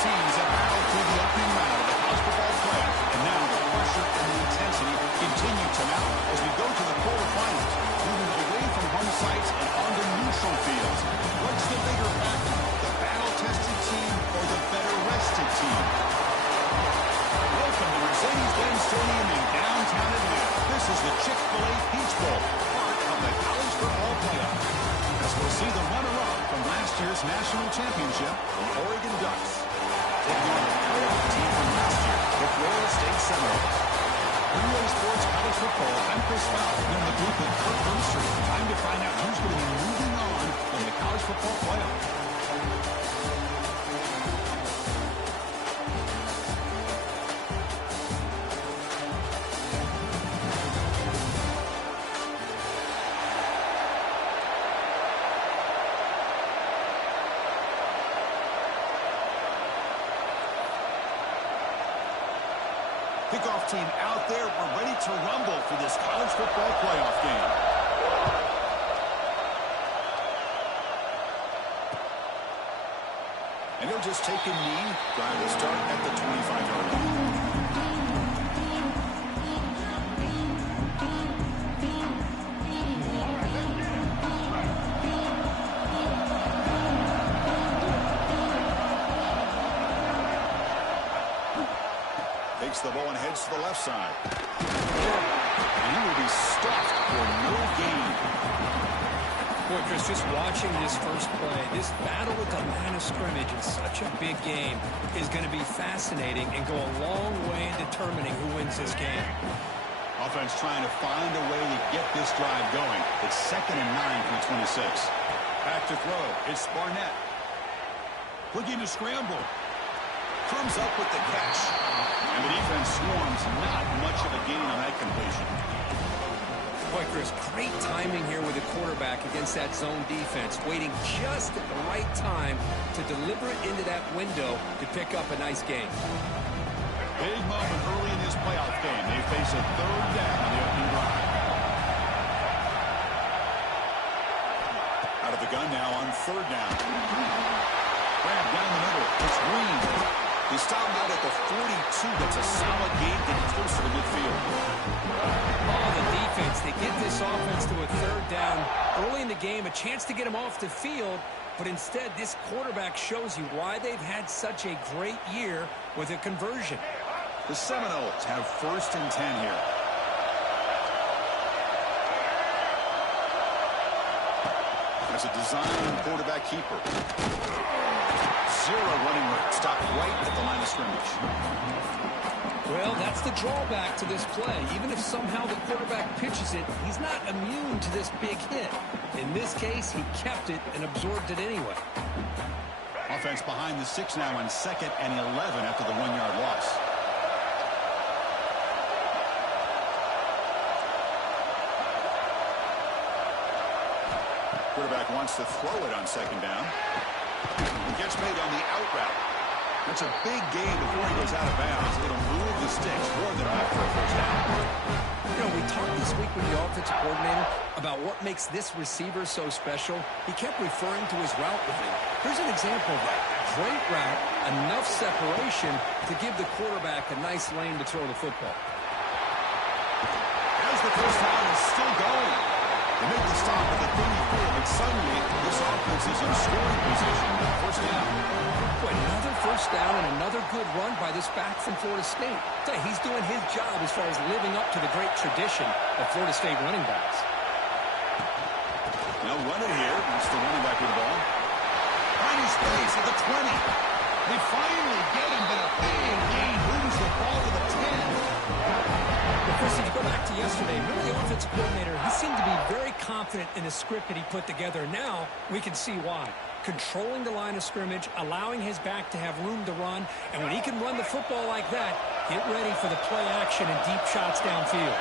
teams have battled through the opening round of the college football playoff, and now the pressure and the intensity continue to mount as we go to the quarterfinals, moving away from home sites and onto neutral fields. What's the bigger factor, the battle-tested team or the better-rested team? Welcome to Mercedes-Benz Stadium in downtown Atlanta. This is the Chick-fil-A Peach Bowl, part of the college football playoff. As we'll see the runner-up from last year's national championship, the Oregon Ducks, taking on the playoff team from last year, the Florida State Seminoles. Relay Sports College Football, I'm Chris Fowler, in the group with Kurt Brewster. Time to find out who's going to be moving on in the college football playoff. Kickoff team out there. We're ready to rumble for this college football playoff game. And they'll just take a knee. Drive to start at the 25-yard line. Takes the ball and heads to the left side. And he will be stuffed for no gain. Boy, Chris, just watching this first play, this battle at the line of scrimmage in such a big game is going to be fascinating and go a long way in determining who wins this game. Offense trying to find a way to get this drive going. It's 2nd and 9 from the 26. Back to throw. It's Barnett. Looking to scramble. Comes up with the catch. And the defense swarms. Not much of a gain on that completion. Boy, Chris, great timing here with the quarterback against that zone defense, waiting just at the right time to deliver it into that window to pick up a nice gain. Big moment early in this playoff game. They face a 3rd down on the opening drive. Out of the gun now on 3rd down. Grab down the middle. It's Green. He stopped out at the 42. That's a solid gain, getting closer to midfield. Oh, the defense, they get this offense to a 3rd down early in the game, a chance to get him off the field, but instead this quarterback shows you why they've had such a great year with a conversion. The Seminoles have 1st and 10 here. As a design quarterback keeper. 0 running room. Stopped right at the line of scrimmage. Well, that's the drawback to this play. Even if somehow the quarterback pitches it, he's not immune to this big hit. In this case, he kept it and absorbed it anyway. Offense behind the 6 now on 2nd and 11 after the 1-yard loss. Quarterback wants to throw it on 2nd down. Gets made on the out route. That's a big gain before he goes out of bounds. It'll move the sticks more than enough for a 1st down. You know, we talked this week with the offensive coordinator about what makes this receiver so special. He kept referring to his route running. Here's an example of that. Great route, enough separation to give the quarterback a nice lane to throw the football. As the 1st down is still going. They make the stop at the 34, but suddenly this offense is in scoring position with 1st down. Boy, another 1st down and another good run by this back from Florida State. Tell you, he's doing his job as far as living up to the great tradition of Florida State running backs. Now run it here. It's the running back with the ball. Finding space at the 20. They finally get him, but a big gain moves the ball to the 10. But Chris, if you go back to yesterday, remember the offensive coordinator, he seemed to be very confident in the script that he put together. Now we can see why. Controlling the line of scrimmage, allowing his back to have room to run, and when he can run the football like that, get ready for the play action and deep shots downfield.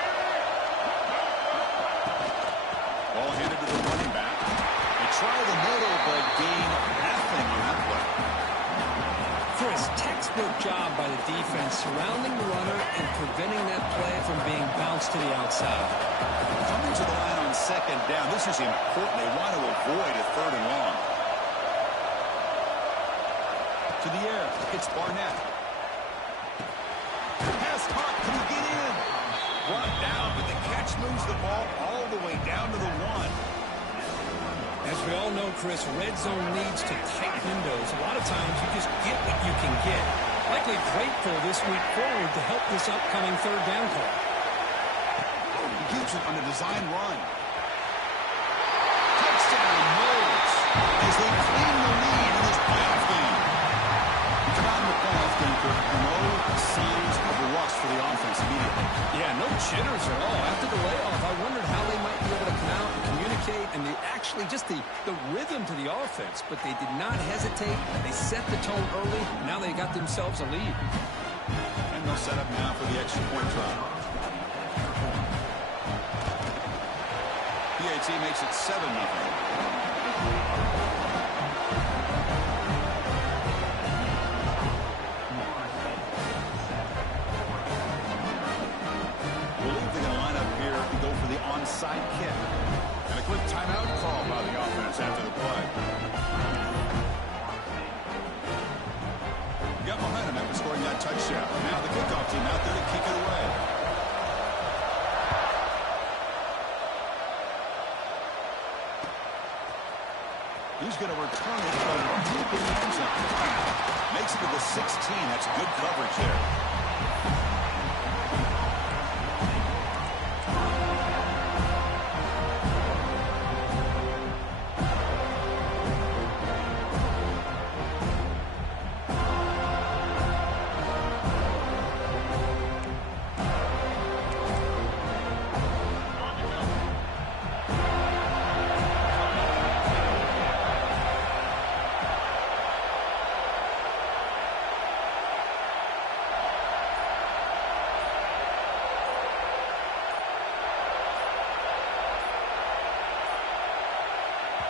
Ball handed to the running back. They try the middle, but gain nothing on that play. Chris, textbook job by the defense surrounding the runner and preventing that play from being bounced to the outside. Coming to the line on 2nd down, this is important. They want to avoid a 3rd and long. To the air. It's Barnett. Pass caught. Can he get in? Brought down, but the catch moves the ball all the way down to the 1. As we all know, Chris, red zone leads to tight windows. A lot of times you just get what you can get. Likely grateful this week forward to help this upcoming third down call. He keeps it on a design run. Touchdown, Moles, as they claim the lead in this playoff game. Come on, the playoff game, Kirk. No signs of rust for the offense immediately. Yeah, no jitters at all. After the layoff, I wondered how they might be able to come out and communicate, and actually just the rhythm to the offense. But they did not hesitate. They set the tone early. Now they got themselves a lead. And they'll set up now for the extra point try. PAT makes it 7-0. Onside kick. And a quick timeout call by the offense after the play. Got behind him after scoring that touchdown. Now the kickoff team out there to kick it away. He's going to return it from deep in the end zone. Makes it to the 16. That's good coverage there.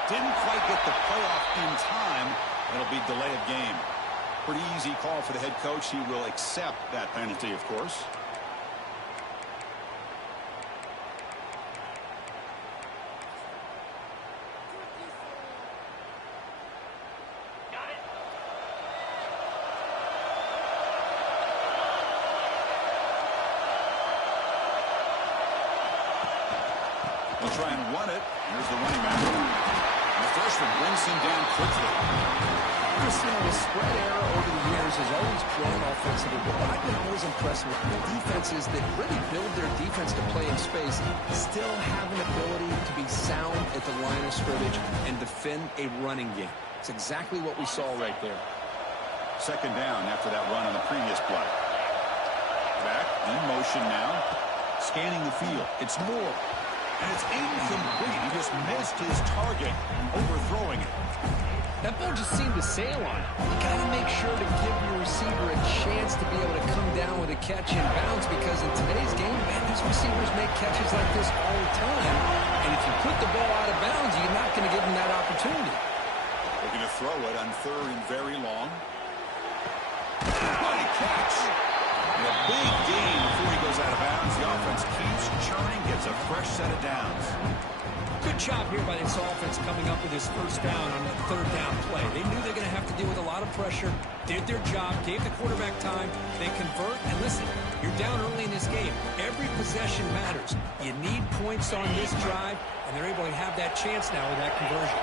Didn't quite get the playoff in time. It'll be delay of game. Pretty easy call for the head coach. He will accept that penalty, of course. They'll try and run it. Here's the running back. The freshman brings him down quickly. The spread era over the years has always grown offensively, but what I've been always impressed with defenses that really build their defense to play in space still have an ability to be sound at the line of scrimmage and defend a running game. It's exactly what we saw right there. Second down after that run on the previous play. Back in motion now. Scanning the field. It's Moore. And it's incomplete. He just missed his target, overthrowing it. That ball just seemed to sail on it. You got to make sure to give your receiver a chance to be able to come down with a catch in bounds, because in today's game, man, these receivers make catches like this all the time. And if you put the ball out of bounds, you're not going to give them that opportunity. Looking to throw it on third and very long. What a catch! And a big gain before he goes out of bounds. The offense keeps churning, gets a fresh set of downs. Good job here by this offense coming up with his first down on that third down play. They knew they're going to have to deal with a lot of pressure, did their job, gave the quarterback time, they convert, and listen, you're down early in this game. Every possession matters. You need points on this drive, and they're able to have that chance now with that conversion.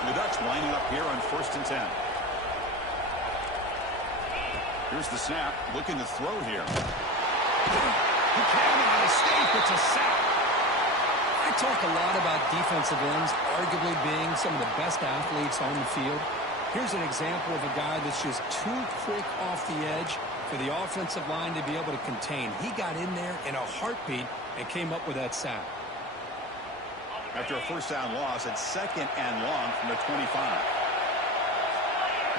And the Ducks lining up here on 1st and 10. Here's the snap, looking to throw here. Buchanan on a escape, it's a sack. I talk a lot about defensive ends arguably being some of the best athletes on the field. Here's an example of a guy that's just too quick off the edge for the offensive line to be able to contain. He got in there in a heartbeat and came up with that sack. After a first down loss, it's 2nd and long from the 25.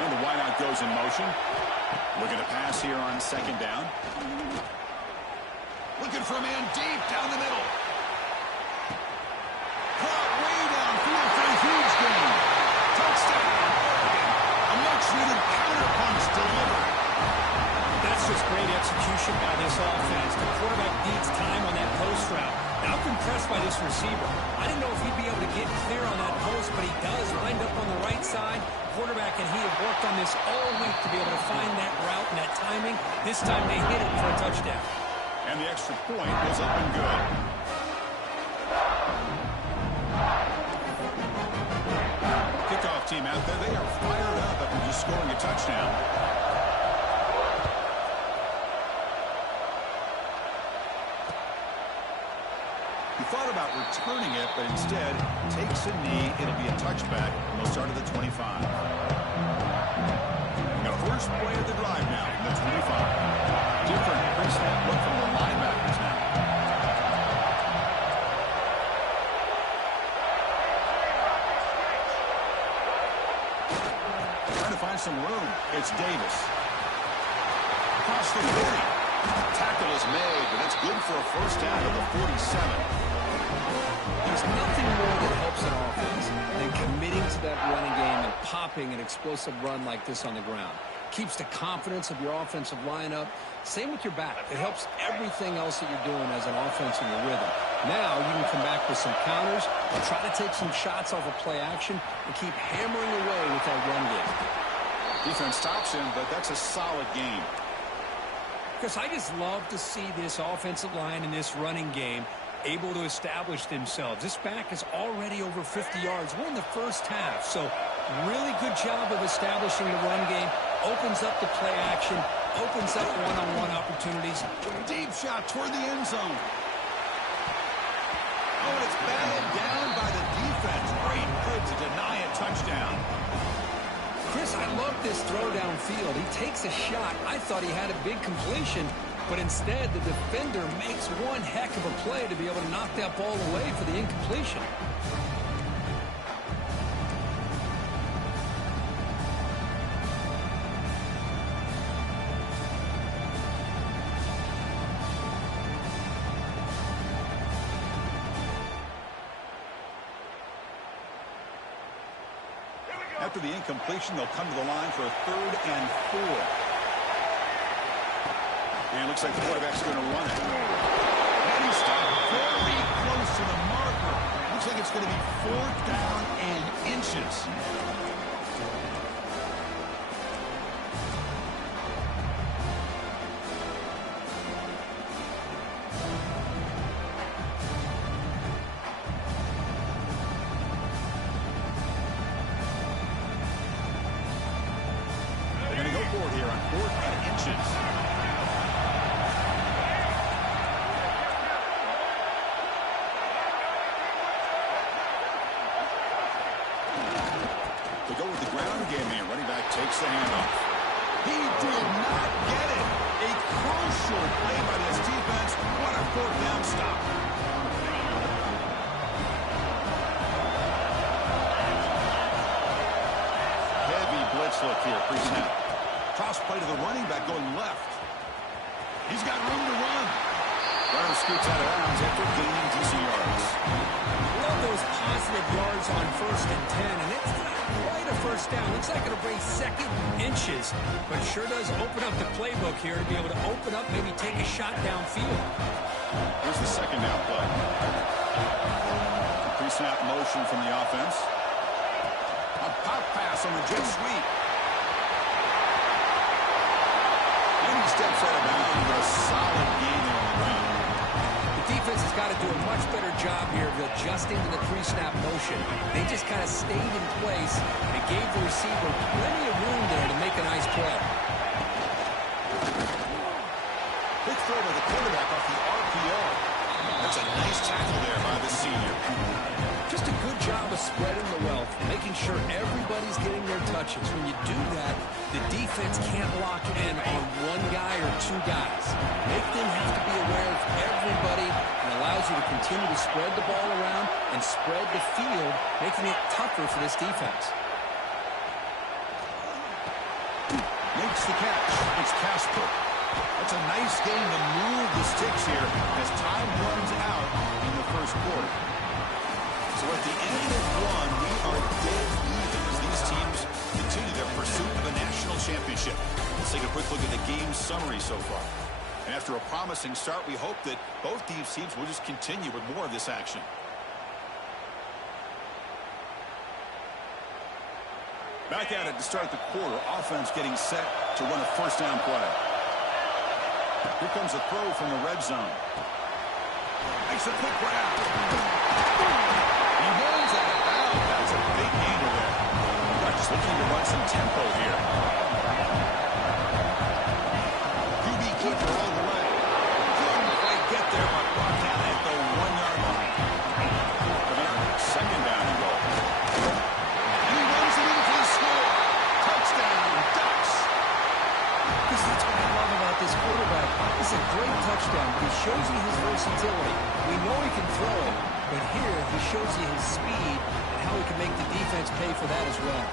And the wideout goes in motion. Looking to pass here on 2nd down. Looking for a man deep down the middle. Caught way downfield for a huge gain. Touchdown, Oregon. A much-needed counterpunch delivered. That's just great execution by this offense. The quarterback needs time on that post route. Now I'm impressed by this receiver. I didn't know if he'd be able to get clear on that post, but he does. Lined up on the right side. Quarterback and he had worked on this all week to be able to find that route and that timing. This time they hit it for a touchdown. And the extra point was up and good. Kickoff team out there, they are fired up after just scoring a touchdown. He thought about returning it, but instead takes a knee. It'll be a touchback, and they'll start at the 25. The first play of the drive now from the 25. Different pre-snap look from the linebackers now. Trying to find some room. It's Davis. Across the 40. Tackle is made, but it's good for a first down at the 47. There's nothing more that helps an offense than committing to that running game and popping an explosive run like this on the ground. Keeps the confidence of your offensive lineup. Same with your back. It helps everything else that you're doing as an offense in your rhythm. Now you can come back with some counters and try to take some shots off of play action and keep hammering away with that run game. Defense stops him, but that's a solid game. Because I just love to see this offensive line in this running game able to establish themselves. This back is already over 50 yards. We're in the first half, so really good job of establishing the run game. Opens up the play action, opens up one-on-one opportunities. Deep shot toward the end zone. Oh, and it's batted down by the defense. Great move to deny a touchdown. Chris, I love this throw downfield. He takes a shot. I thought he had a big completion, but instead the defender makes one heck of a play to be able to knock that ball away for the incompletion. After the incompletion, they'll come to the line for a 3rd and 4. And it looks like the quarterback's going to run it. And he stopped very close to the marker. Looks like it's going to be 4th down and inches. Takes the handoff. He did not get it. A crucial play by this defense. What a 4th down stop. Heavy blitz look here, pre-snap. Toss play to the running back going left. He's got room to run. Runner scoots out of bounds after gaining decent yards. Love those positive yards on 1st and 10, and it's not quite a first down. Looks like it'll bring 2nd inches, but sure does open up the playbook here to be able to open up, maybe take a shot downfield. Here's the 2nd down play. Pre-snap motion from the offense. A pop pass on the jet sweep. And he steps out of bounds with a solid gain on the ground. The defense has got to do a much better job here of adjusting to the pre-snap motion. They just kind of stayed in place and gave the receiver plenty of room there to make a nice play. Big throw to the quarterback off the RPO. That's a nice tackle there by the senior. Just a good job of spreading the wealth, making sure everybody's getting their touches. When you do that, the defense can't lock in on one guy or 2 guys. Make them have to be aware of everybody, and allows you to continue to spread the ball around and spread the field, making it tougher for this defense. Makes the catch. It's Casper. That's a nice game to move the sticks here as time runs out in the first quarter. So at the end of 1, we are dead even as these teams continue their pursuit of a national championship. Let's take a quick look at the game summary so far. And after a promising start, we hope that both these teams will just continue with more of this action. Back at it to start the quarter. Offense getting set to run a first down play. Here comes a throw from the red zone. Makes a quick grab. He rolls out of bounds. That's a big gainer there. They're just looking to run some tempo here. QB keeper all the way. Couldn't quite get there, but brought down at the 1-yard line. Come here, second down and goal. And he runs it in for the score. Touchdown, Ducks. That's what I love about this quarterback. This is a great touchdown. He shows you his versatility. We know he can throw it, but here he shows you his speed and how he can make the defense pay for that as well.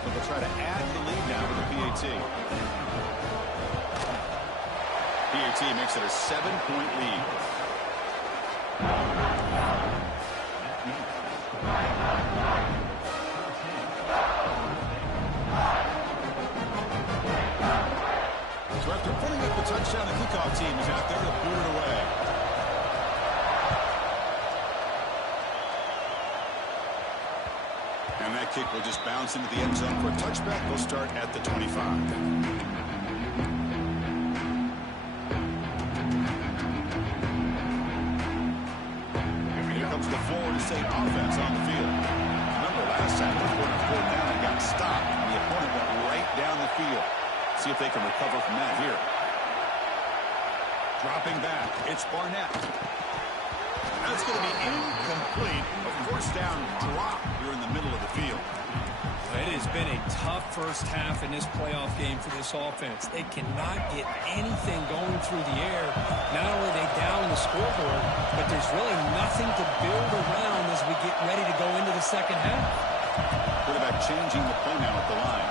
So they'll try to add the lead now to the PAT. PAT makes it a 7-point lead. So after putting up the touchdown, the kickoff team is out there to boot it away. And that kick will just bounce into the end zone for a touchback. They'll start at the 25. The Florida State offense on the field. Remember last time they were fourth down and got stopped, and the opponent went right down the field. See if they can recover from that here. Dropping back, it's Barnett. That's going to be incomplete. A first down drop here in the middle of the field. It has been a tough first half in this playoff game for this offense. They cannot get anything going through the air. Not only are they down in the scoreboard, but there's really nothing to build around as we get ready to go into the second half. Quarterback changing the play now at the line.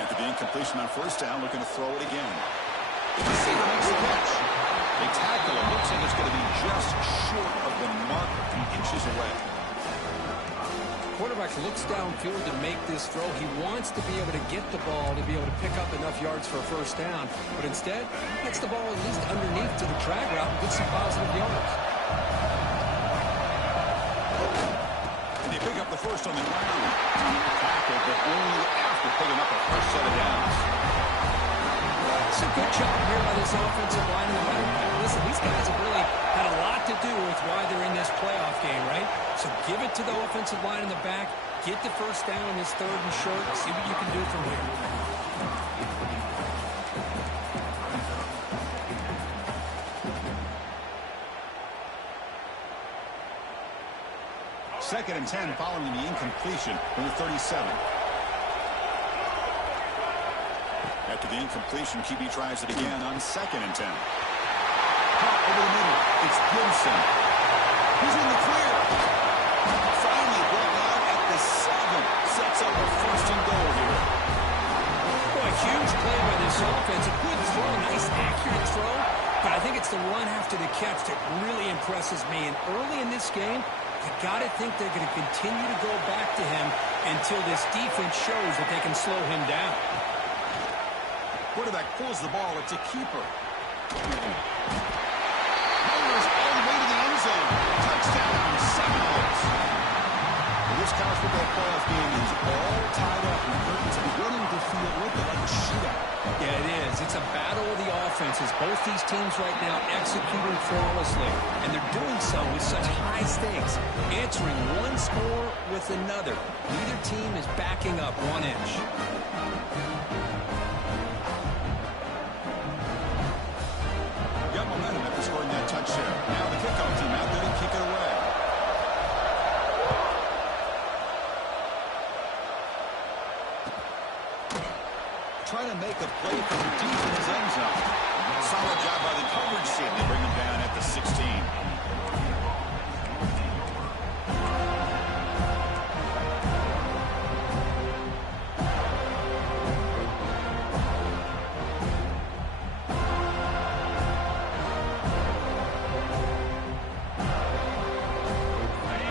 After the incompletion on first down, looking to throw it again. The receiver makes a catch. They tackle him. Looks like it's going to be just short of the mark, a few inches away. Quarterback looks downfield to make this throw. He wants to be able to get the ball to be able to pick up enough yards for a first down. But instead, gets the ball at least underneath to the drag route and gets some positive yards. And they pick up the first on the ground. Tackle, but only after picking up a fresh set of downs. It's a good job here by this offensive line in the running back. Listen, these guys have really had a lot to do with why they're in this playoff game, right? So give it to the offensive line in the back. Get the first down in this third and short. See what you can do from here. Second and 10 following the incompletion from the 37. After the incompletion, QB tries it again on second and 10. Caught over the middle. It's Gibson. He's in the clear. Finally brought out at the 7. Sets up a first and goal here. Boy, huge play by this offense. A good throw, nice accurate throw. But I think it's the run after the catch that really impresses me. And early in this game, you got to think they're going to continue to go back to him until this defense shows that they can slow him down. Quarterback pulls the ball. It's a keeper. Motors all the way to the end zone. Touchdown, Seminoles. This college football playoff game is all tied up. It's beginning to feel like a shootout. Yeah, it is. It's a battle of the offenses. Both these teams right now executing flawlessly. And they're doing so with such high stakes. Answering one score with another. Neither team is backing up 1 inch. Got momentum after scoring that touchdown. Now the kickoff team out there to kick it away. Trying to make a play from deep in his end zone. Solid job by the coverage team to bring him down at the 16.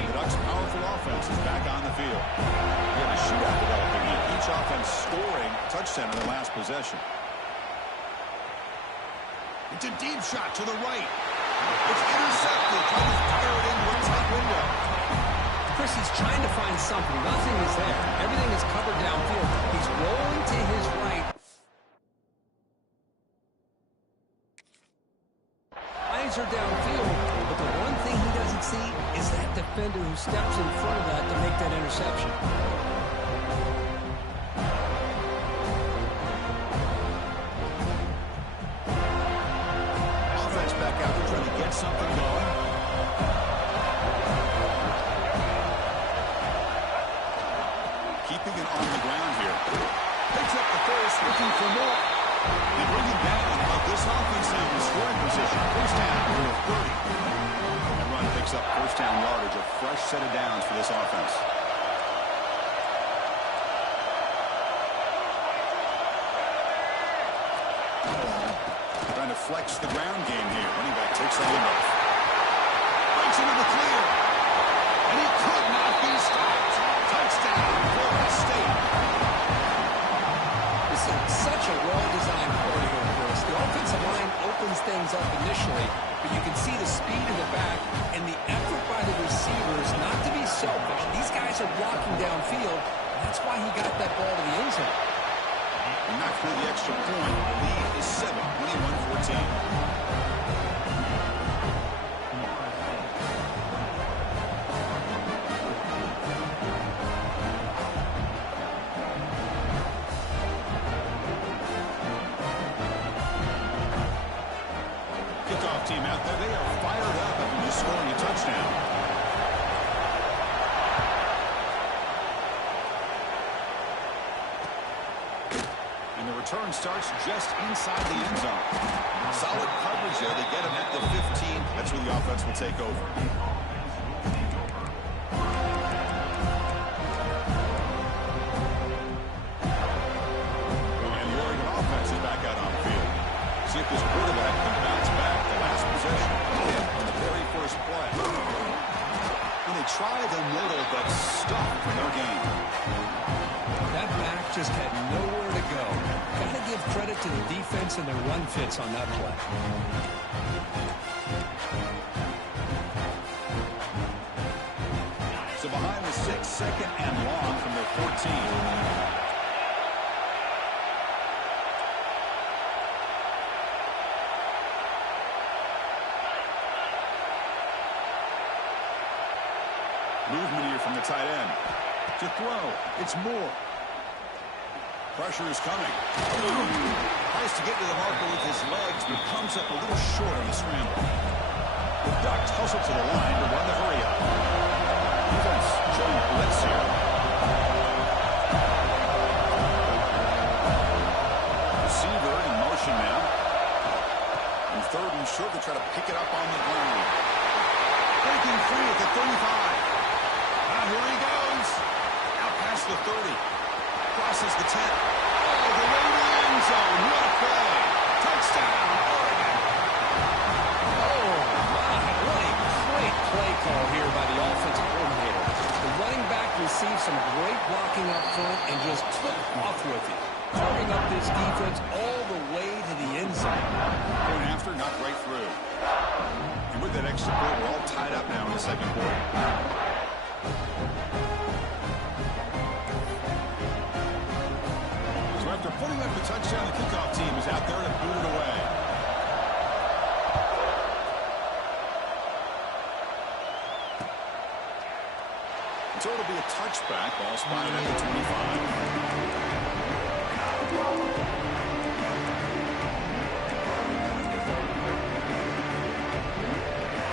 The Ducks' powerful offense is back on the field. We have a shootout developing here. Each offense scoring a touchdown in their last possession. It's a deep shot to the right. It's intercepted. Trying to fire it into a tight window. Chris, he's trying to find something. Nothing is there. Everything is covered downfield. He's rolling to his right. Eyes are downfield, but the one thing he doesn't see is that defender who steps in front of that to make that interception. Offense back out there trying to get something going. Keeping it on the ground here. Picks up the first, looking for more. They bring him down, but this offense now in scoring position. First down, over 30. That run picks up first down yardage, a fresh set of downs for this offense. Trying to flex the ground game here. Running back takes the handoff. Breaks into the clear. And he could not be stopped. Touchdown, Florida State. This is such a well-designed play here, Chris. The offensive line opens things up initially, but you can see the speed in the back and the effort by the receivers not to be selfish. These guys are blocking downfield. That's why he got that ball to the end zone. Not through the extra point. The lead is 7, 21-14. Team out there, they are fired up after just scoring a touchdown. And the return starts just inside the end zone. Solid coverage there. They get him at the 15. That's where the offense will take over. And the Oregon offense is back out on the field. See if this quarterback can bounce back. The last possession on the very first play. When they try the middle, but stuck for no gain. That back just had nowhere to go. Got to give credit to the defense and their run fits on that play. So behind the 6, second and long from their 14. Movement here from the tight end. To throw, it's Moore. Pressure is coming. Tries to get to the marker with his legs, but comes up a little short on the scramble. The Ducks hustle to the line to run the hurry up. Defense showing blitz here. Receiver in motion now. And third and short to try to pick it up on the ground. Breaking free at the 35. Here he goes. Out past the 30. Crosses the 10. Oh, the way to the end zone. What a play. Touchdown, Oregon. Oh, my. What a great play call here by the offensive coordinator. The running back received some great blocking up front and just took off with it. Carving up this defense all the way to the end zone. Going after, not right through. And with that extra point, we're all tied up now in the second quarter. After putting up the touchdown, the kickoff team is out there to boot it away. So it'll be a touchback. Ball spotted at the 25.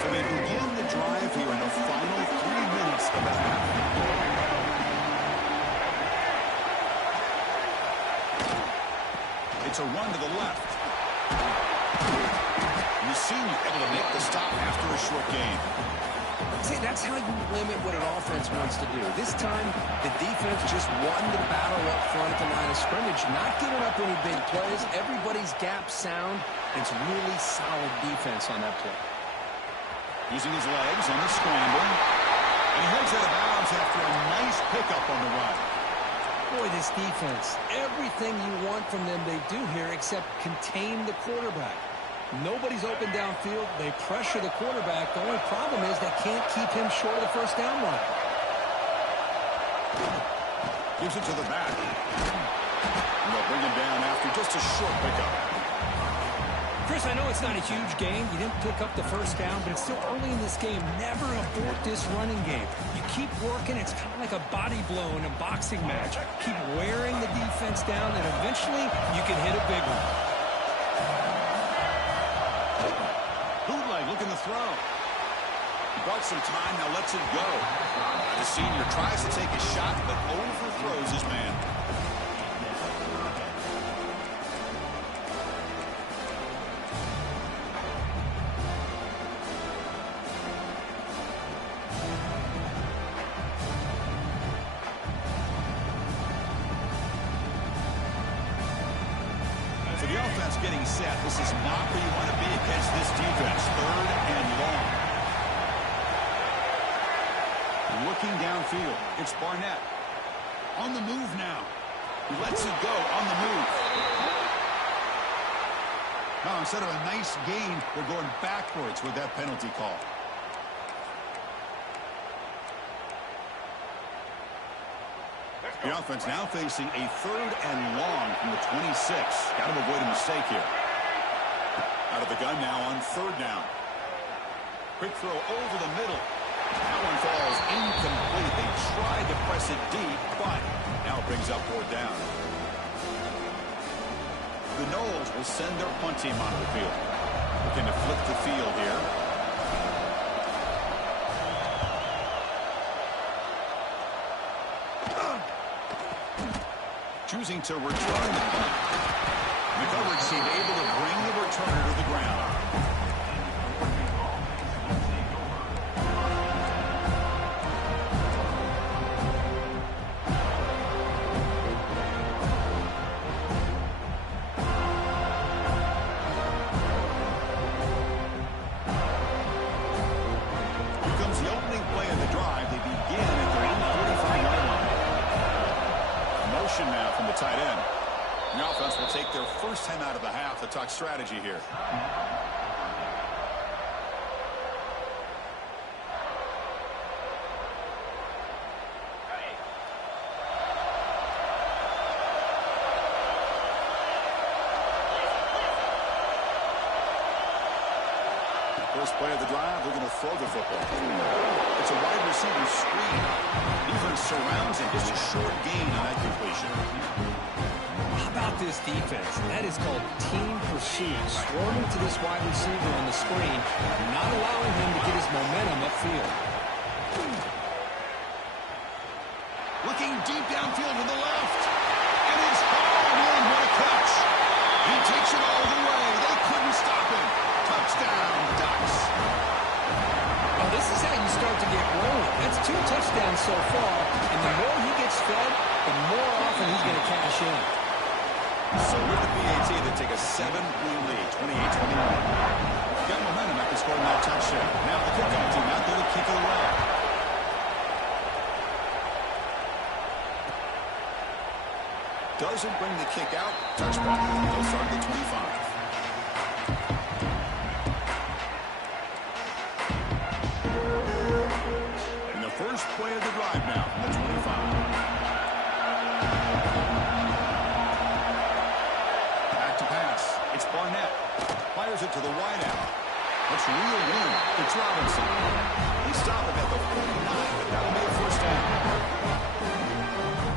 So they begin the drive here in the final 3 minutes of the half. It's a run to the left. Senior able to make the stop after a short gain. See, that's how you limit what an offense wants to do. This time, the defense just won the battle up front at the line of scrimmage, not giving up any big plays. Everybody's gap sound. It's really solid defense on that play. Using his legs on the scramble. And he heads out of bounds after a nice pickup on the run. Boy, this defense, everything you want from them they do here except contain the quarterback. Nobody's open downfield. They pressure the quarterback. The only problem is they can't keep him short of the first down mark. Gives it to the back. And they'll bring him down after just a short pickup. Chris, I know it's not a huge gain. You didn't pick up the first down, but it's still early in this game. Never abort this running game. You keep working. It's kind of like a body blow in a boxing match. Keep wearing the defense down, and eventually you can hit a big one. Bootleg looking to throw. He bought some time, now lets it go. The senior tries to take a shot, but overthrows his man. For the offense getting set, this is not where you want to be against this defense. 3rd and long. Looking downfield, it's Barnett. On the move now. He lets it go on the move. Now, instead of a nice gain, we're going backwards with that penalty call. The offense now facing a 3rd and long from the 26. Got to avoid a mistake here. Out of the gun now on 3rd down. Quick throw over the middle. That one falls incomplete. They tried to press it deep, but now it brings up 4th down. The Noles will send their punt team onto the field. Looking to flip the field here. Choosing to return the punt. The coverage team able to bring the returner to the ground. Here comes the opening play of the drive. They begin at their own 45-yard line. Motion now from the tight end. The offense will take their first 10 out of the half to talk strategy here. First play of the drive, they're going to throw the football. It's a wide receiver screen. Defense surrounds him. Just a short gain on that completion. How about this defense? That is called team pursuit. Swarming to this wide receiver on the screen, not allowing him to get his momentum upfield. Looking deep downfield to the left. And he's hauled in. What a catch. He takes it all the way. They couldn't stop him. Touchdown, Ducks. Well, this is how you start to get rolling. That's 2 touchdowns so far, and the more he gets fed, the more often he's going to cash in. So with the PAT, they take a 7-point lead, 28-21. Got momentum after scoring that touchdown. Now the kickoff team out there to kick it away. Doesn't bring the kick out. Touchback. They'll start at the 25. And the first play of the drive now from the 25. Back to pass. It's Barnett. Fires it to the wideout. Let's reel in. It's Robinson. They stop him at the 49, but that'll be a first down.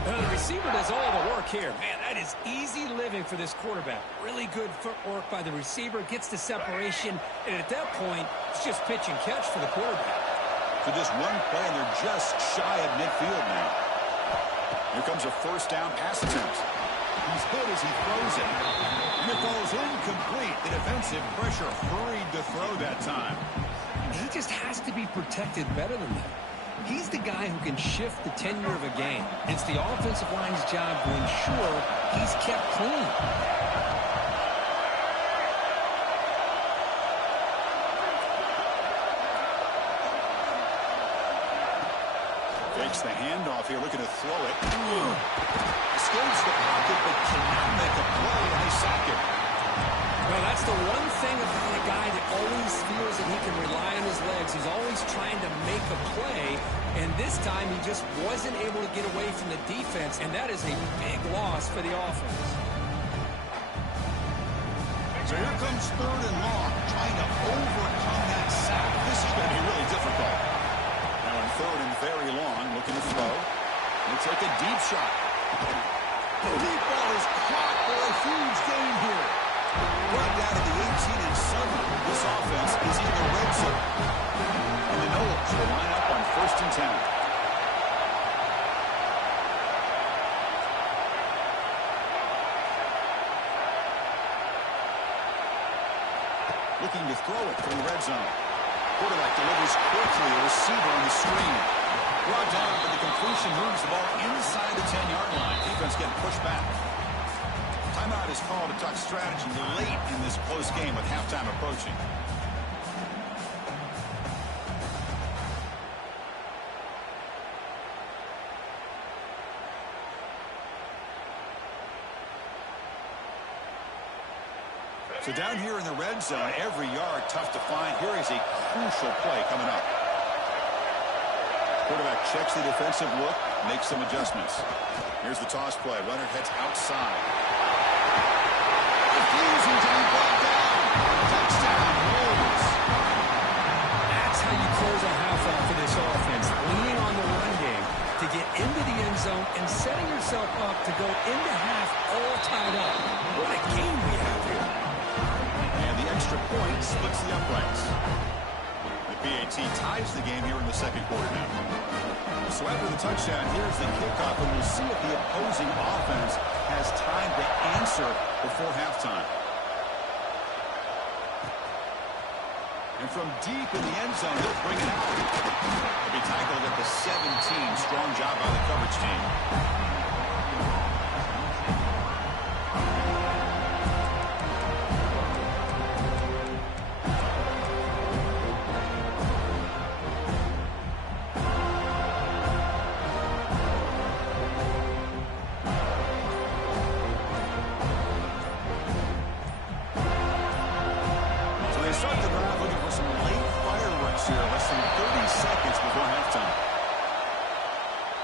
The receiver does all the work here. Man, that is easy living for this quarterback. Really good footwork by the receiver. Gets the separation. And at that point, it's just pitch and catch for the quarterback. So just one play, and they're just shy of midfield now. Here comes a first down pass attempt. He's hit as he throws it. And it falls incomplete. The defensive pressure hurried to throw that time. He just has to be protected better than that. He's the guy who can shift the tenure of a game. It's the offensive line's job to ensure he's kept clean. Fakes the handoff here, looking to throw it. Escapes the pocket, but cannot make a play, and they sack it. Well, that's the one thing about a guy that always feels that he can rely on his legs. He's always trying to make a play, and this time he just wasn't able to get away from the defense, and that is a big loss for the offense. So here comes 3rd and long, trying to overcome that sack. This is going to be really difficult. Now in 3rd and very long, looking to throw. He'll take a deep shot. The deep ball is caught for a huge gain here. Brought down to the 18, and suddenly this offense is in the red zone. And the Noles will line up on 1st and 10. Looking to throw it from the red zone. Quarterback delivers quickly, a receiver on the screen. Brought down, but the completion moves the ball inside the 10-yard line. Defense getting pushed back. Timeout is called to talk strategy late in this close game with halftime approaching. So down here in the red zone, every yard tough to find. Here is a crucial play coming up. Quarterback checks the defensive look, makes some adjustments. Here's the toss play. Runner heads outside. Refusing to be brought down. Touchdown, Wolves. That's how you close a half off for this offense. Leaning on the run game to get into the end zone and setting yourself up to go into half all tied up. What a game we have here. And the extra point splits the uprights. The PAT ties the game here in the second quarter now. So after the touchdown, here's the kickoff, and we'll see if the opposing offense has time to answer before halftime. And from deep in the end zone, they'll bring it out. They'll be tackled at the 17. Strong job by the coverage team.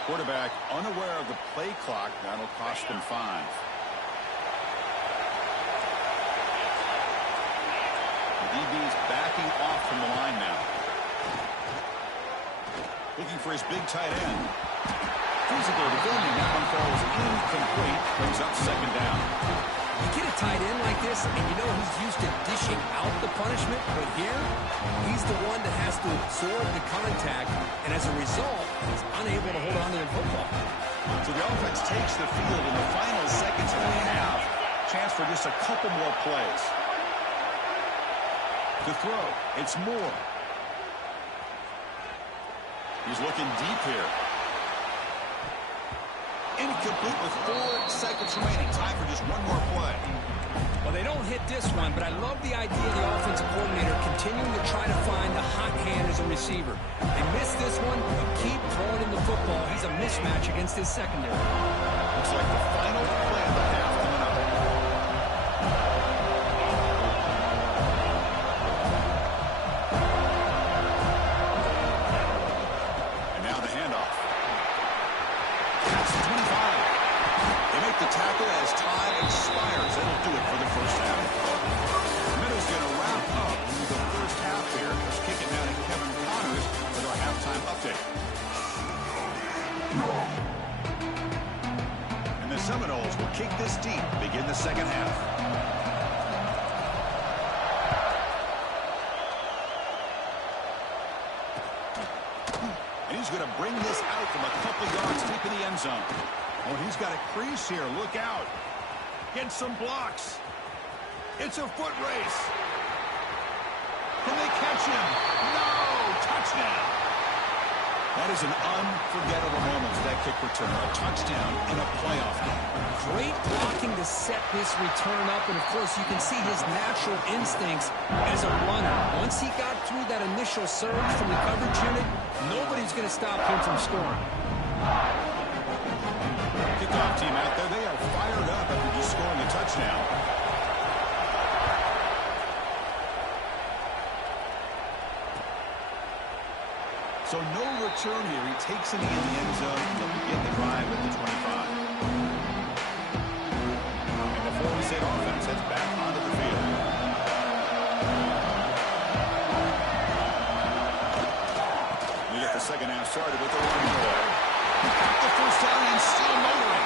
Quarterback unaware of the play clock. That'll cost them 5. The DB's backing off from the line now. Looking for his big tight end. Physical defending. That one falls incomplete. Brings up 2nd down. You get a tight end like this, and you know he's used to dishing out the punishment, but here, he's the one that has to absorb the contact, and as a result, he's unable to hold on to the football. So the offense takes the field in the final seconds of the half. Chance for just a couple more plays. To throw, it's Moore. He's looking deep here. Incomplete with 4 seconds remaining. Time for just one more play. Well, they don't hit this one, but I love the idea of the offensive coordinator continuing to try to find the hot hand as a receiver. They miss this one, but keep throwing him the football. He's a mismatch against his secondary. Looks like the final play of the half coming up. And now the handoff. That's the 25. They make the tackle as time expires. That'll do it for the first half. Middle's going to wrap up the first half here. Let's kick it down to Kevin Connors with our halftime update. And the Seminoles will kick this deep, begin the second half. And he's going to bring this out from a couple yards deep in the end zone. Oh, he's got a crease here. Look out. Get some blocks. It's a foot race. Can they catch him? No! Touchdown! That is an unforgettable moment for that kick return. A touchdown in a playoff game. Great blocking to set this return up, and of course you can see his natural instincts as a runner. Once he got through that initial surge from the coverage unit, nobody's going to stop him from scoring. Kickoff team out there, they are fired up after just scoring a touchdown. So no return here. He takes it in the end zone. He'll begin the drive at the 25. And the Florida State offense heads back onto the field. We get the second half started with the running play. The first down and still motoring.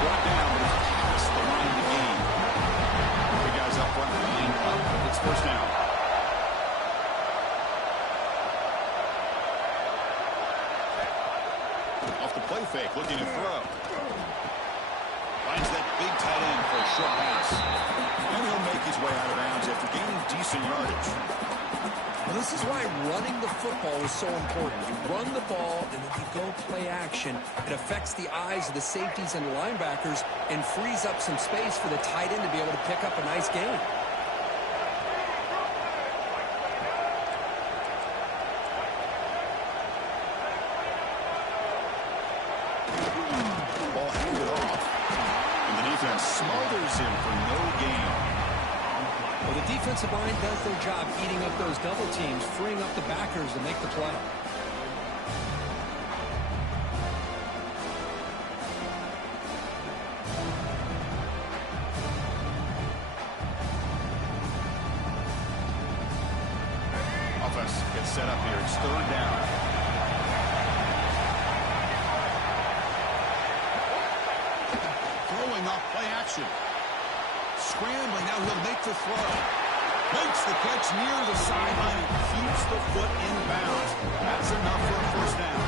Brought down, but it's past the line to gain. The guys up front line up. It's first down. Off the play fake, looking to throw. Finds that big tight end for a short pass. And he'll make his way out of bounds after gaining decent yardage. Well, this is why running the football is so important. You run the ball, and then you go play action. It affects the eyes of the safeties and the linebackers and frees up some space for the tight end to be able to pick up a nice gain. Ball handed off. And the defense smothers him for no gain. Well, the defensive line does their job eating up those double teams, freeing up the backers to make the play. Offense gets set up here. It's third down. Throwing off play action. Scrambling, now he'll make the throw. Makes the catch near the sideline and keeps the foot in bounds. That's enough for a first down.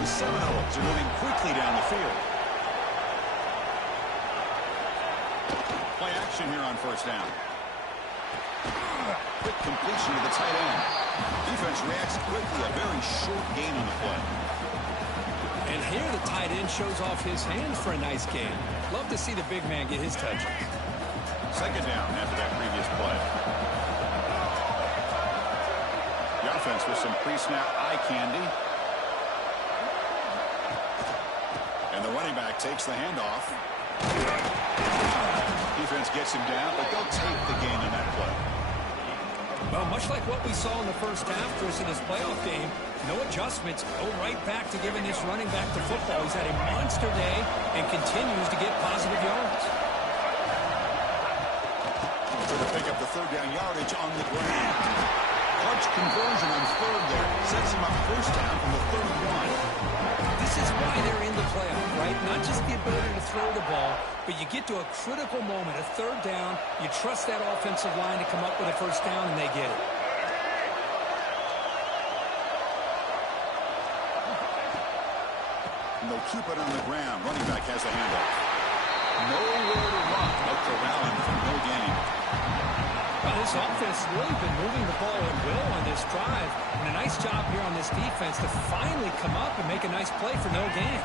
The Seminoles are moving quickly down the field. Play action here on first down. Quick completion to the tight end. Defense reacts quickly, a very short gain on the play. And here the tight end shows off his hands for a nice gain. Love to see the big man get his touches. Second down after that previous play. The offense with some pre-snap eye candy. And the running back takes the handoff. Defense gets him down, but they'll take the gain on that play. Well, much like what we saw in the first half, Chris, in this playoff game, no adjustments, go right back to giving this running back to football. He's had a monster day and continues to get positive yards. So to pick up the third down yardage on the ground. Clutch conversion on third there. Sets him up first down from the 31. This is why they're in the playoff, right? Not just the ability to throw the ball, but you get to a critical moment, a third down. You trust that offensive line to come up with a first down, and they get it. And they'll keep it on the ground. Running back has a handoff. Nowhere to run. They'll corral him for no gain. Well, this offense has really been moving the ball at will on this drive. And a nice job here on this defense to finally come up and make a nice play for no gain.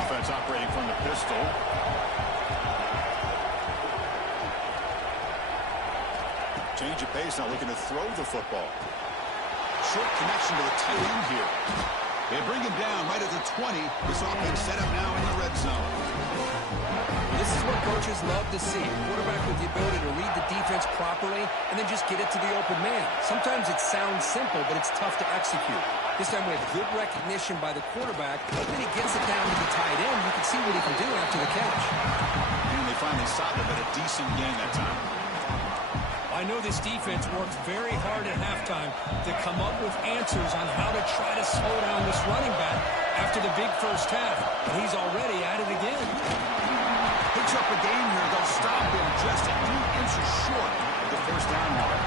Offense operating from the pistol. Change of pace, now looking to throw the football. Short connection to the tight end here. They bring him down right at the 20. This offense set up now in the red zone. This is what coaches love to see. A quarterback with the ability to read the defense properly and then just get it to the open man. Sometimes it sounds simple, but it's tough to execute. This time we have good recognition by the quarterback. Then he gets it down to the tight end. You can see what he can do after the catch. And they finally stopped him at a decent gain that time. I know this defense worked very hard at halftime to come up with answers on how to try to slow down this running back after the big first half. And he's already at it again. Picks up a gain here. They'll stop him just a few inches short of the first down mark.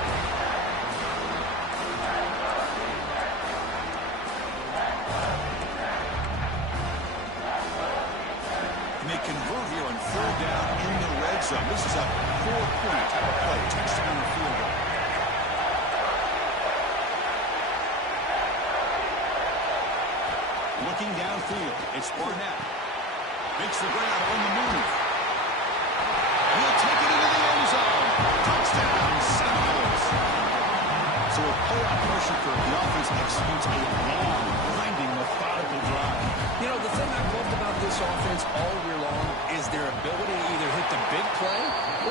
And they convert here on third down in the red zone. This is a 4-point type of play. Touchdown or field goal. Looking downfield, it's Barnett. Makes the grab on the move. He'll take it into the end zone. Touchdown, Seminoles. So with playoff pressure curve, the offense executes a long, grinding, methodical drive. You know, the thing I've loved about this offense all year long is their ability to either hit the big play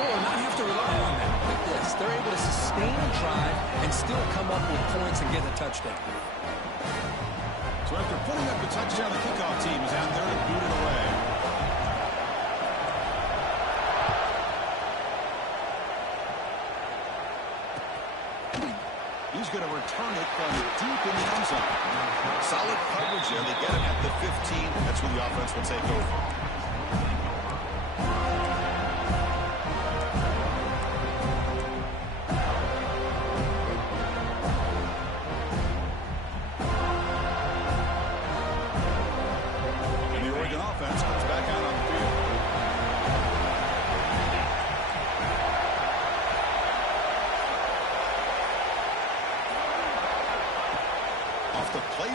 or not have to rely on that. Like this. this, they're able to sustain a drive and still come up with points and get a touchdown. So after putting up the touchdown, the kickoff team is out there to boot it away. He's going to return it from deep in the end zone. Solid coverage there. They get him at the 15. That's where the offense will take over.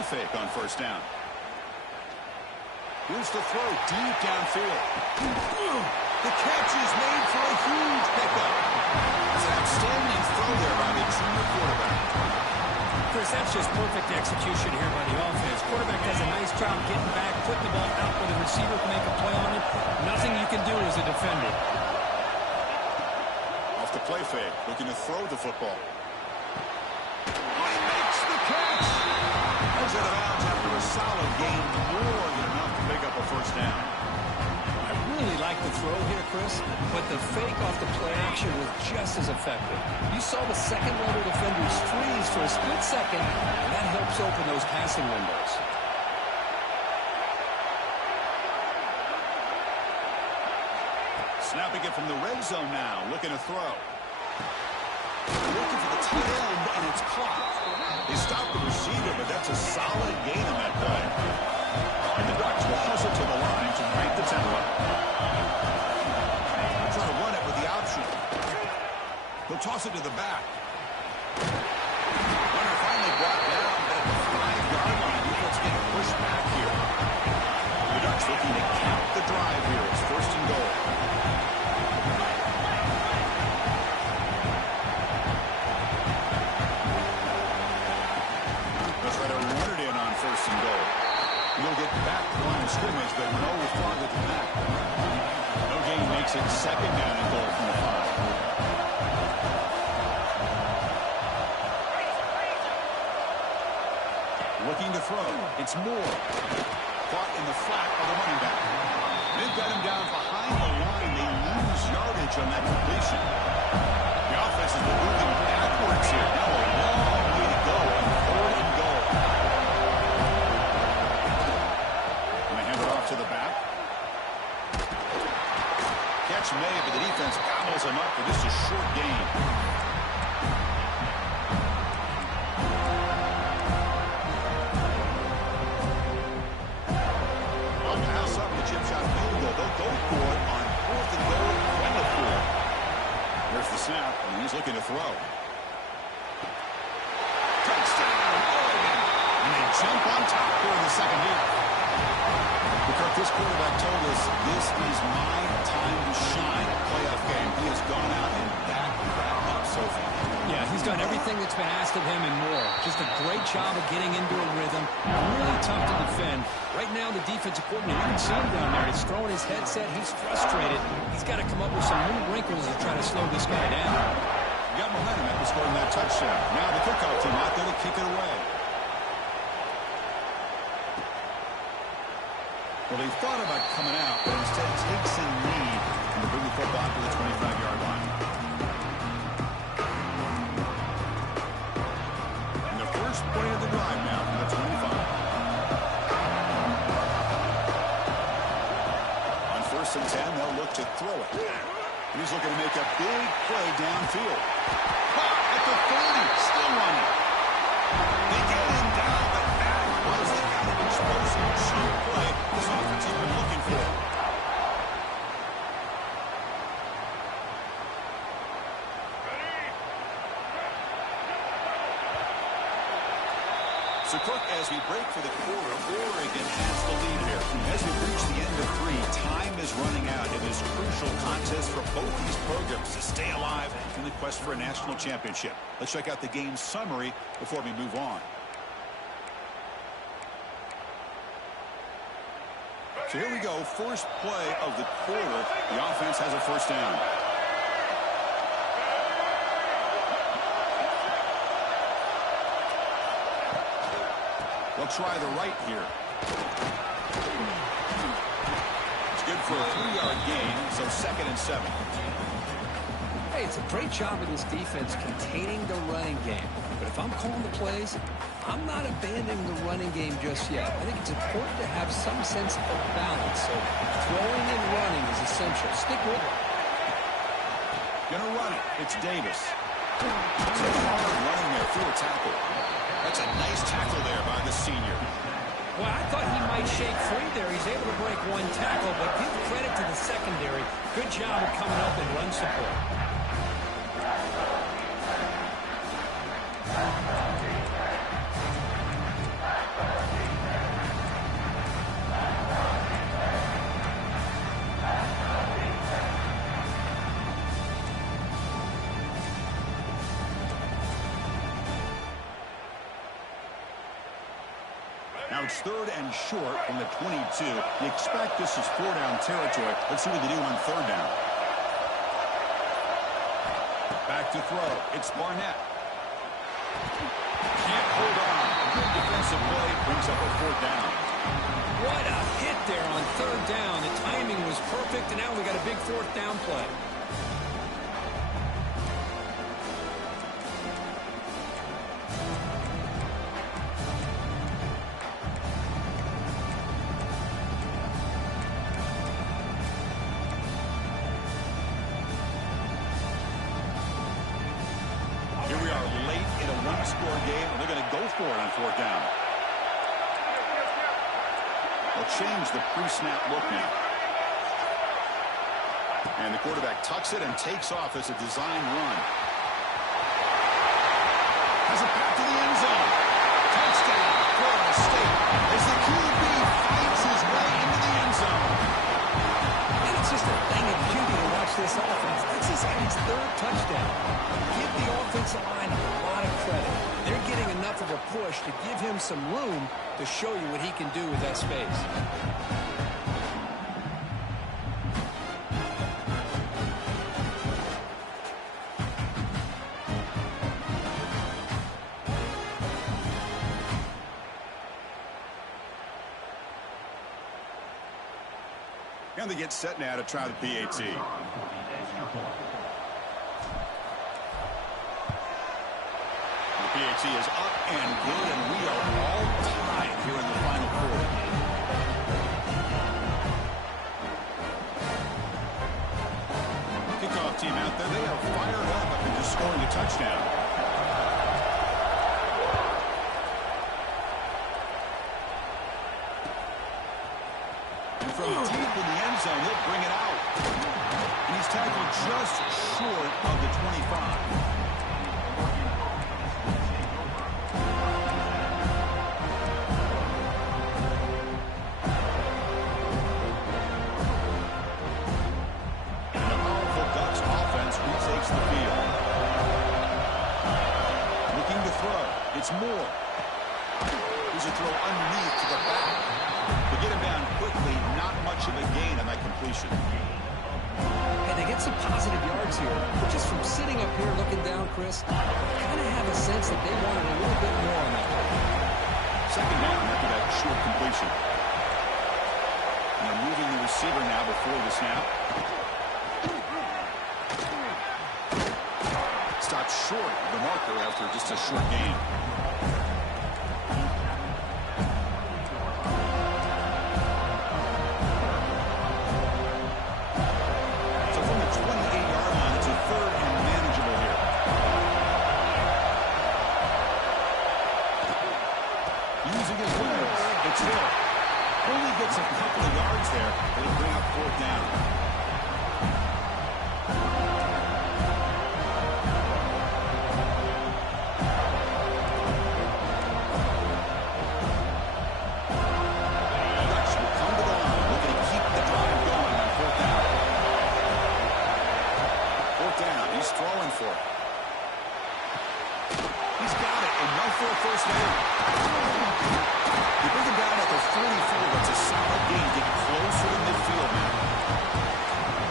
Fake on first down. Here's the throw deep downfield. The catch is made for a huge pickup. It's an outstanding throw there by the junior quarterback. Chris, that's just perfect execution here by the offense. Quarterback does a nice job getting back, putting the ball out where the receiver can make a play on it. Nothing you can do as a defender. Off the play fake, looking to throw the football. He makes the catch. Out of bounds after a solid gain, more than enough to pick up a first down. I really like the throw here, Chris, but the fake off the play action was just as effective. You saw the second-level defenders freeze for a split second, and that helps open those passing windows. Snapping it from the red zone now, looking to throw. Looking for the tight end, and it's caught. They stopped the receiver, but that's a solid gain on that play. And the Ducks will hustle to the line to break the tempo. Trying to run it with the option. They'll toss it to the back. Runner finally brought down at the 5-yard line. Defense getting pushed back here. The Ducks looking to count the drive here. It's first and goal. And goal. You'll get back to the line of scrimmage, but no farther than that. No gain makes it second down and goal from the 5. Looking to throw. It's Moore. Caught in the flat by the running back. They've got him down behind the line. They lose yardage on that completion. The offense has been moving backwards here. Now a long way to go on third and goal. To the back. Catch made, but the defense gobbles him up for just a short gain. Well, pass up the chip shot field goal. They'll go for it on fourth and goal from the 4. There's the snap, and he's looking to throw. Touchdown, Oregon! And they jump on top here in the second half. Because this quarterback told us this is my time to shine. Playoff game. He has gone out and backed that up so far. Yeah, he's done everything that's been asked of him and more. Just a great job of getting into a rhythm. Really tough to defend. Right now, the defensive coordinator, you can see him down there. He's throwing his headset. He's frustrated. He's got to come up with some new wrinkles to try to slow this guy down. Got momentum after scoring that touchdown. Now the kickoff team out there to kick it away. Well, they thought about coming out, but instead takes a lead and to bring the football to the 25-yard line. And the first play of the drive now from the 25. On first and 10, they'll look to throw it. He's looking to make a big play downfield. Caught at the 30, still running. They get him down, but that was the kind of explosive short play this offense has been looking for. So, Cook, as we break for the quarter, Oregon has the lead here. As we reach the end of 3, time is running out. It is a crucial contest for both these programs to stay alive in the quest for a national championship. Let's check out the game summary before we move on. So here we go, first play of the quarter. The offense has a first down. They'll try the right here. It's good for a 3-yard gain, so 2nd and 7. Hey, it's a great job of this defense containing the running game. But if I'm calling the plays, I'm not abandoning the running game just yet. I think it's important to have some sense of balance. So throwing and running is essential. Stick with it. Gonna run it. It's Davis. It's a hard running there through a tackle. That's a nice tackle there by the senior. Well, I thought he might shake free there. He's able to break one tackle, but give credit to the secondary. Good job of coming up and run support. Now it's 3rd and short from the 22. You expect this is 4-down territory. Let's see what they do on 3rd down. Back to throw. It's Barnett. Can't hold on. Good defensive play brings up a 4th down. What a hit there on 3rd down. The timing was perfect, and now we got a big 4th down play. Here we are late in a one-score game, and they're going to go for it on 4th down. They'll change the pre-snap look now. And the quarterback tucks it and takes off as a design run. Has it back to the end zone. Touchdown, Florida State, as the QB fights his way into the end zone. And it's just a thing of beauty to watch this offense. This is his 3rd touchdown. Give the offensive line a lot of credit. They're getting enough of a push to give him some room to show you what he can do with that space. And they get set now to try the PAT. The PAT is up and good, and we are all tied here in the final quarter. Kickoff team out there, they are fired up after just scoring a touchdown. And from deep in the end zone, they'll bring it out. And he's tackled just short of the 25. Takes the field. Looking to throw. It's Moore. Here's a throw underneath to the back. They get him down quickly. Not much of a gain on that completion. And they get some positive yards here. But just from sitting up here looking down, Chris, I kind of have a sense that they wanted a little bit more on that play. 2nd down after that short completion. And they're moving the receiver now before the snap. Stopped short of the marker after just a short game. So from the 28-yard line, it's a 3rd and manageable here. Using his legs, it's Hill. Only gets a couple of yards there. It'll bring up 4th down.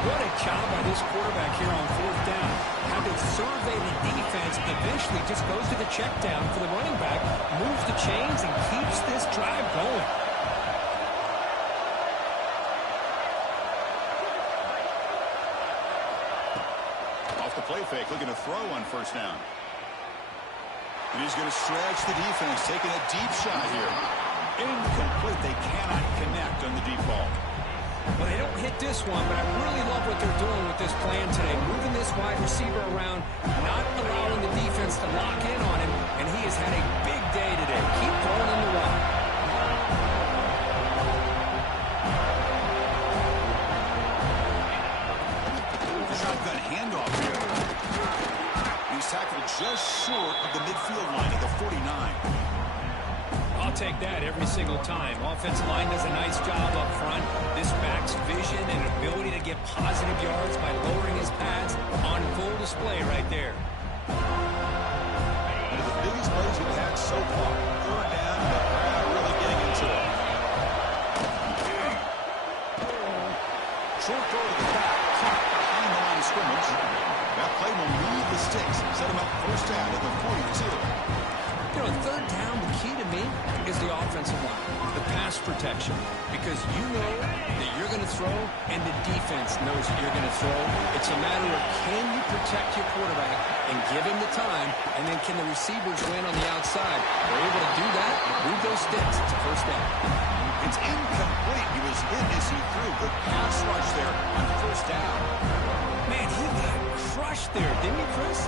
What a job by this quarterback here on fourth down. Having surveyed the defense, eventually just goes to the check down for the running back, moves the chains, and keeps this drive going. Off the play fake, looking to throw on first down. And he's going to stretch the defense, taking a deep shot here. Incomplete. They cannot connect on the deep ball. Well, they don't hit this one, but I really love what they're doing with this plan today. Moving this wide receiver around, not allowing the defense to lock in on him, and he has had a big day today. Keep throwing him the rock. Shotgun handoff here. He's tackled just short of the midfield line at the 49. I'll take that every single time. Offensive line does a nice job up front. This back's vision and ability to get positive yards by lowering his pads on full display right there. One of the biggest plays we've had so far. Third down, and the crowd really getting into it. Short throw to the back, caught behind the line of scrimmage. That play will move the sticks, set him up first down at the 42. You know, third down, the key to me is the offensive line, the pass protection, because you know that you're going to throw and the defense knows that you're going to throw. It's a matter of can you protect your quarterback and give him the time, and then can the receivers win on the outside? They're able to do that, move those sticks. It's a first down. It's incomplete. He was hit as he threw. Good pass rush there on first down. Man, he got crushed there, didn't he, Chris?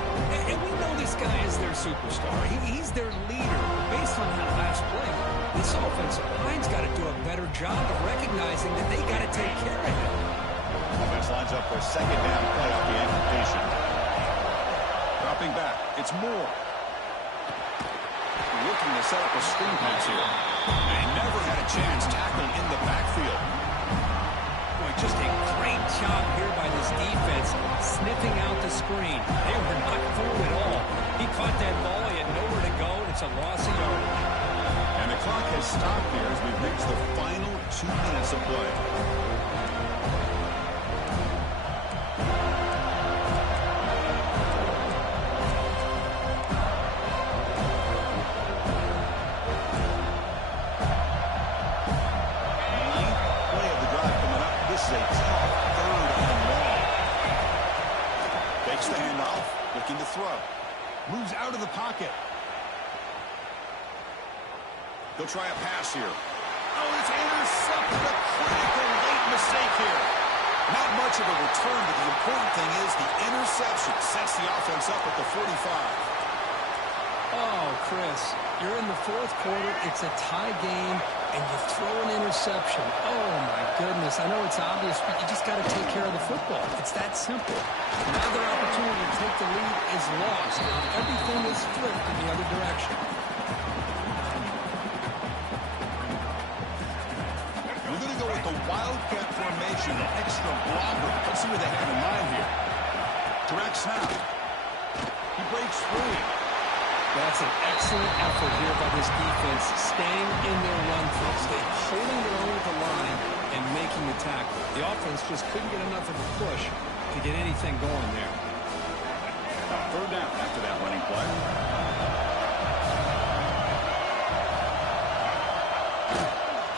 And we know this guy is their superstar. He's their leader. Based on that last play, this offensive line's got to do a better job of recognizing that they got to take care of him. Offense lines up for a second down play off the amputation. Dropping back. It's Moore. Looking to set up a screen pass here. They never had a chance tackling in the backfield. Boy, just a great job here by this defense, sniffing out the screen. They were not fooled at all. He caught that ball. He had nowhere to go. It's a loss of yardage. And the clock has stopped here as we've reached the final 2 minutes of play. This is a tough third and long. Takes the handoff, looking to throw. Moves out of the pocket. He'll try a pass here. Oh, it's intercepted. A critical late mistake here. Not much of a return, but the important thing is the interception sets the offense up at the 45. Oh, Chris, you're in the fourth quarter. It's a tie game, and you throw an interception. Oh, my goodness. I know it's obvious, but you just got to take care of the football. It's that simple. Another opportunity to take the lead is lost. Everything is flipped in the other direction. And we're going to go with the Wildcat formation, an extra blocker. Let's see what they have in mind here. Direct snap. He breaks free. That's an excellent effort here by this defense, staying in their run through, staying holding their own with the line and making the tackle. The offense just couldn't get enough of a push to get anything going there. Third down after that running play.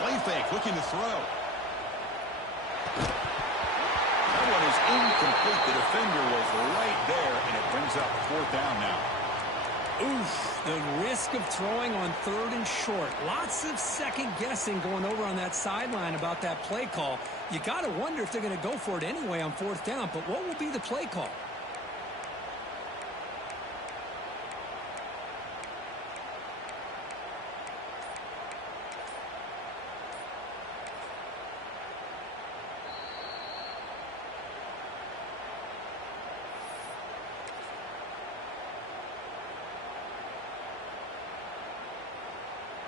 Play fake, looking to throw. That one is incomplete. The defender was right there, and it brings up fourth down now. Oof, the risk of throwing on third and short. Lots of second guessing going over on that sideline about that play call. You got to wonder if they're going to go for it anyway on fourth down, but what will be the play call?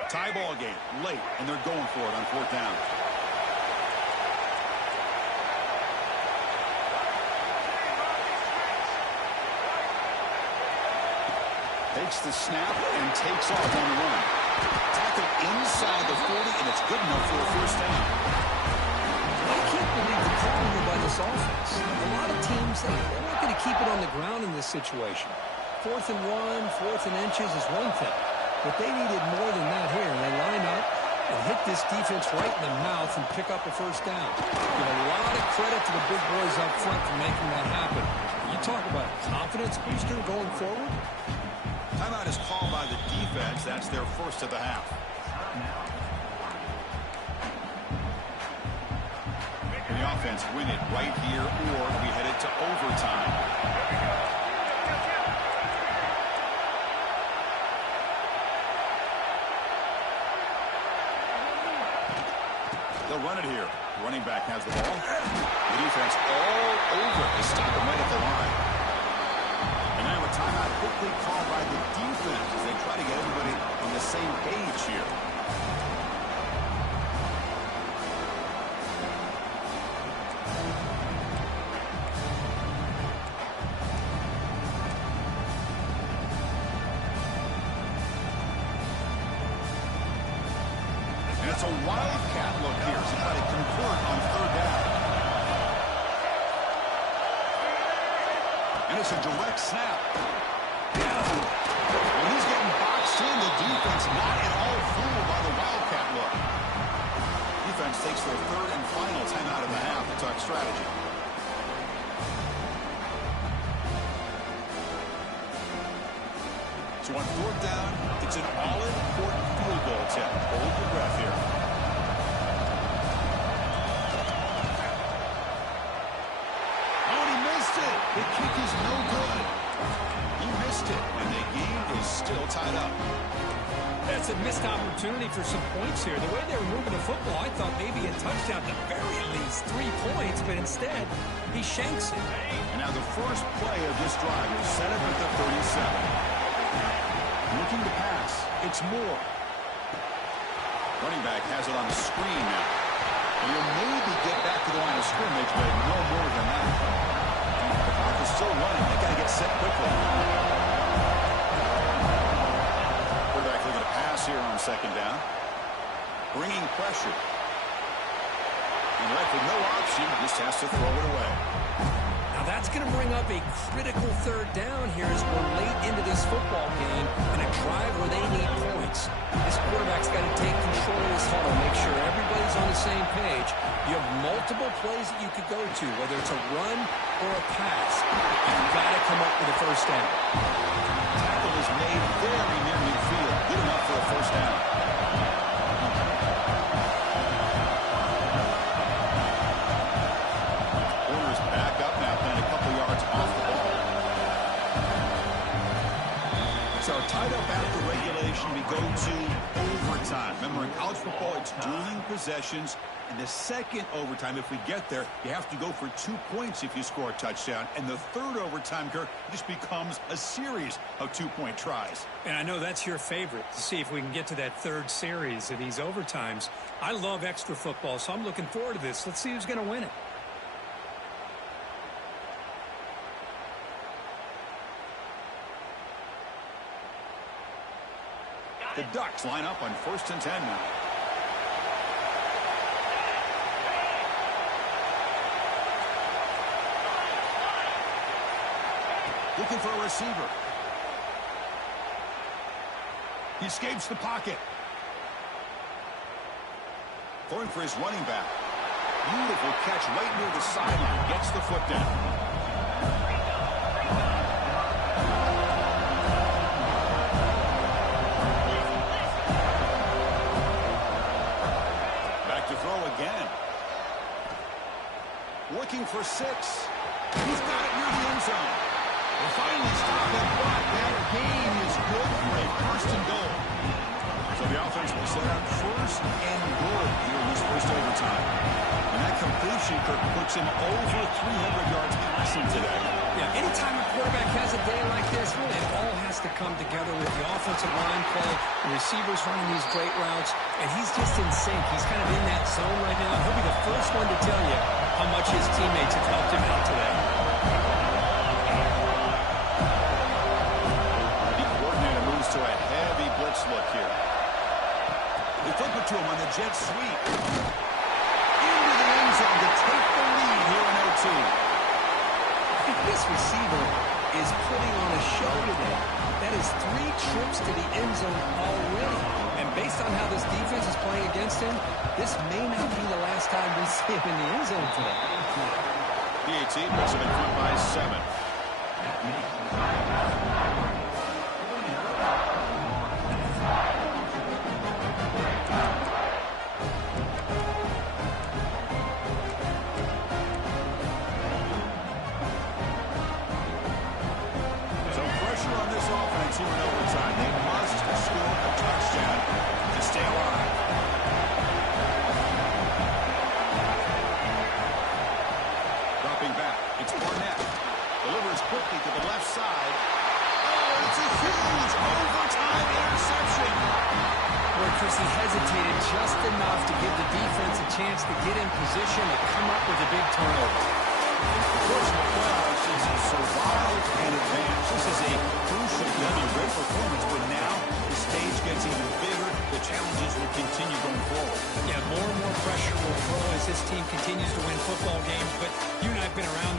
Tie ball game late, and they're going for it on fourth down. Takes the snap and takes off on the run. Tackle inside the 40, and it's good enough for a first down. I can't believe the call here by this offense. A lot of teams, they're not going to keep it on the ground in this situation. 4th and 1, 4th and inches is one thing. But they needed more than that here. And they line up and hit this defense right in the mouth and pick up a first down. Give a lot of credit to the big boys up front for making that happen. You talk about a confidence booster going forward. Timeout is called by the defense. That's their first of the half. Can the offense win it right here, or we head it to overtime? They'll run it here. Running back has the ball. The defense all over to stop him right at the line. And now a timeout quickly called by the defense as they try to get everybody on the same page here. And it's a wildcat look here to try to convert on third down. And it's a direct snap. When he's getting boxed in, the defense not at all fooled by the wildcat look. Defense takes their third and final timeout of the half to talk strategy. So on fourth down, it's an all-important field goal attempt. Hold your breath here. Oh, and he missed it. The kick is no good. He missed it, and the game is still tied up. That's a missed opportunity for some points here. The way they were moving the football, I thought maybe a touchdown, at the very least 3 points, but instead, he shanks it. And now the first play of this drive is set up at the 37. Looking to pass. It's Moore. Running back has it on the screen now. And he'll maybe get back to the line of scrimmage, but no more than that. The clock is still running. They got to get set quickly. Quarterback looking to pass here on second down. Bringing pressure. And left with no option, just has to throw it away. Now that's going to bring up a critical third down here as we're late into this football game in a drive where they need points. This quarterback's got to take control of this huddle, make sure everybody's on the same page. You have multiple plays that you could go to, whether it's a run or a pass. You've got to come up with a first down. Tackle is made very near midfield. Good enough for a first down. So tied up after regulation, we go to overtime. Remember, in college football, it's dueling possessions. In the second overtime, if we get there, you have to go for 2 points if you score a touchdown. And the third overtime, Kirk, just becomes a series of 2-point tries. And I know that's your favorite, to see if we can get to that third series of these overtimes. I love extra football, so I'm looking forward to this. Let's see who's going to win it. The Ducks line up on 1st and 10 now. Looking for a receiver. He escapes the pocket. Throwing for his running back. Beautiful catch right near the sideline. Gets the foot down. Again. Looking for 6. He's got it near the end zone. We'll finally stop him, but that gain is good for a 1st and goal. So the offense will set up 1st and goal here in this first overtime. And that completion, Kirk, puts him over 300 yards passing today. Yeah, anytime a quarterback has a day like this, really, it all has to come together with the offensive line play, the receivers running these great routes, and he's just in sync. He's kind of in that zone right now. He'll be the first one to tell you how much his teammates have helped him out today. The coordinator moves to a heavy blitz look here. They flip it to him on the jet sweep. Into the end zone to take the lead here in OT. two. This receiver is putting on a show today. That is 3 trips to the end zone already. And based on how this defense is playing against him, this may not be the last time we see him in the end zone today. PAT puts him in front by 7. Here in overtime. They must score a touchdown to stay alive. Dropping back. It's Barnett. Delivers quickly to the left side. Oh, it's a huge overtime interception. Boy, Chris, he hesitated just enough to give the defense a chance to get in position and come up with a big turnover. Unfortunately, playoffs is survive and advance. This is a crucial W. Great performance, but now the stage gets even bigger. The challenges will continue going forward. Yeah, more and more pressure will grow as this team continues to win football games, but you and I have been around